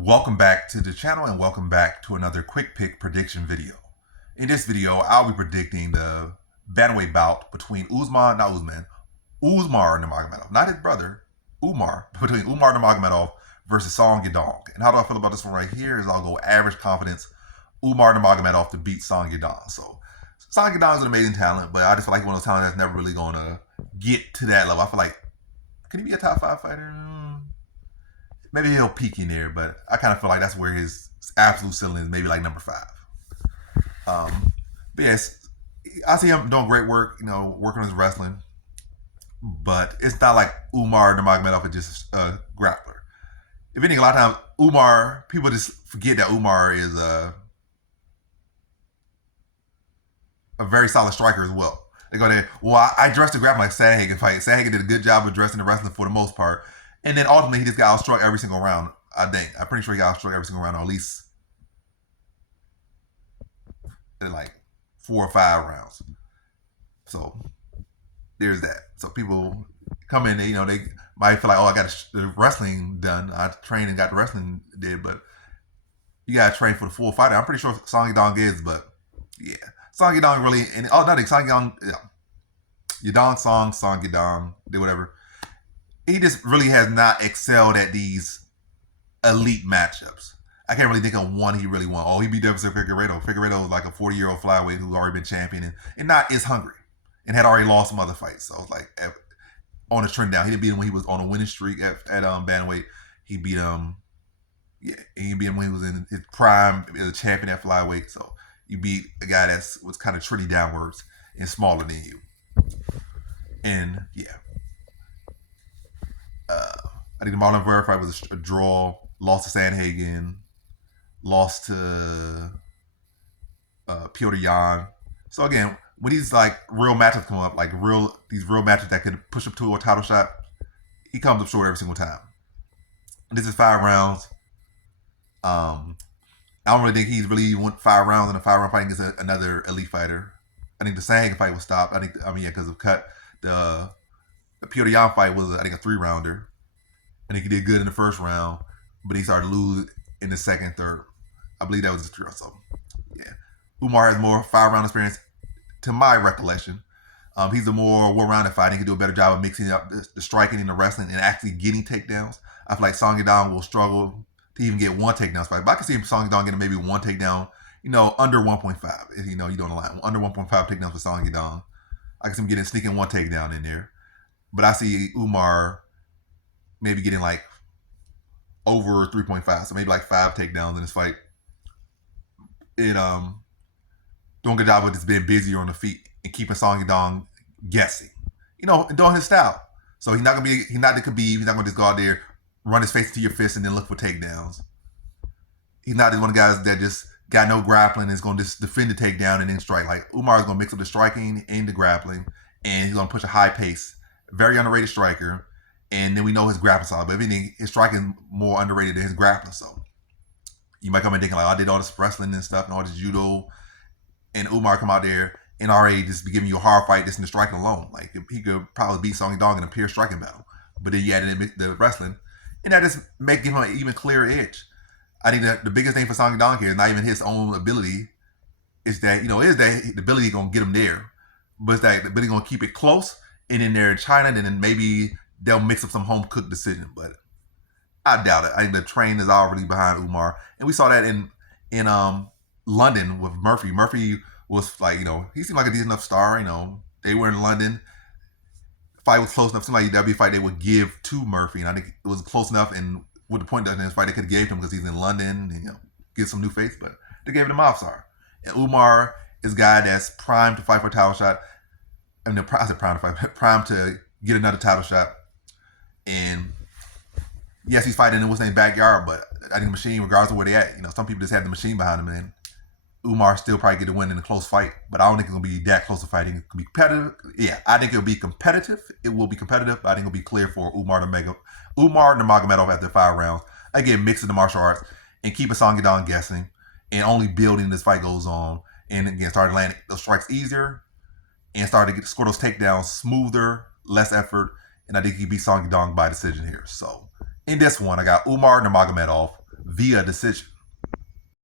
Welcome back to the channel and welcome back to another quick pick prediction video. In this video, I'll be predicting the bantamweight bout between Umar Nurmagomedov, not his brother, between Umar Nurmagomedov versus Song Yadong. And how do I feel about this one right here is I'll go average confidence, Umar Nurmagomedov to beat Song Yadong. So Song Yadong is an amazing talent, but I just feel like one of those talents that's never really going to get to that level. I feel like, can he be a top 5 fighter? Maybe he'll peak in there, but I kind of feel like that's where his absolute ceiling is, maybe like number 5. But yes, I see him doing great work, working on his wrestling. But it's not like Umar Nurmagomedov is just a grappler. If anything, a lot of times people just forget that Umar is a very solid striker as well. They go there, well, I dressed the grappling like Sandhagen fight. Sandhagen did a good job of dressing the wrestling for the most part. And then ultimately, he just got outstruck every single round, I think. I'm pretty sure he got outstruck every single round, or at least in like 4 or 5 rounds. So there's that. So people come in, they might feel like, oh, I got the wrestling done. I trained and got the wrestling did, but you got to train for the full fighter. I'm pretty sure Song Yadong is, but yeah. Song Yadong really, Song Yadong, Song Yadong, did whatever. He just really has not excelled at these elite matchups. I can't really think of one he really won. Oh, he beat Deviso Figueiredo. Figueiredo was like a 40-year-old flyweight who's already been champion and not is hungry and had already lost some other fights. So it's like on a trend down. He didn't beat him when he was on a winning streak at bantamweight. He beat him. Yeah, he beat him when he was in his prime as a champion at flyweight. So you beat a guy that was kind of trendy downwards and smaller than you. And yeah. I think the Marlon Vera fight was a draw. Lost to Sandhagen. Lost to Piotr Jan. So again, when these like real matchups come up, like these real matchups that could push up to a title shot, he comes up short every single time. And this is 5 rounds. I don't really think he's really went 5 rounds in a 5-round fight against another elite fighter. I think the Sandhagen fight was stopped. Because of cut. The Piotr Jan fight was, I think, a 3-rounder. I think he did good in the first round, but he started to lose in the second, third. I believe that was the 3 round. So, yeah. Umar has more 5-round experience, to my recollection. He's a more well-rounded fighter. He can do a better job of mixing up the striking and the wrestling and actually getting takedowns. I feel like Song Yadong will struggle to even get 1 takedown fight. But I can see Song Yadong getting maybe 1 takedown, under 1.5. If you don't line. Under 1.5 takedowns for Song Yadong. I can see him sneaking 1 takedown in there. But I see Umar maybe getting like over 3.5, so maybe like 5 takedowns in this fight. Doing a good job with just being busier on the feet and keeping Song Yadong guessing, and doing his style. So he's not the Khabib. He's not gonna just go out there, run his face into your fist, and then look for takedowns. He's not one of the guys that just got no grappling and is gonna just defend the takedown and then strike. Like Umar is gonna mix up the striking and the grappling, and he's gonna push a high pace. Very underrated striker. And then we know his grappling style. But if anything, his striking more underrated than his grappling. So you might come in thinking like, I did all this wrestling and stuff and all this judo. And Umar come out there and already just be giving you a hard fight just in the striking alone. Like he could probably beat Song Yadong in a pure striking battle. But then you added in the wrestling. And that just give him an even clearer edge. I think that the biggest thing for Song Yadong here is not even his own ability. It's that, the ability going to get him there. But it's that the ability going to keep it close. And then they're in China, and then maybe they'll mix up some home-cooked decision. But I doubt it. I think the train is already behind Umar. And we saw that in London with Murphy. Murphy was like, he seemed like a decent enough star. They were in London. The fight was close enough. It seemed like that'd be a fight they would give to Murphy. And I think it was close enough. And with the point in this fight, they could have gave him because he's in London and, get some new face. But they gave it to Mavsar. And Umar is a guy that's primed to fight for a title shot. I said prime to get another title shot. And yes, he's fighting in what's named backyard, but I think the machine, regardless of where they at, some people just have the machine behind them, and Umar still probably get the win in a close fight. But I don't think it's gonna be that close a fight. It can be competitive. Yeah, I think it'll be competitive. It will be competitive, but I think it'll be clear for Umar Nurmagomedov after 5 rounds. Again, mixing the martial arts and keeping Song Yadong guessing, and only building as fight goes on. And again, starting landing those strikes easier. And started to score those takedowns smoother, less effort, and I think he beat Song Yadong by decision here. So in this one, I got Umar Nurmagomedov via decision.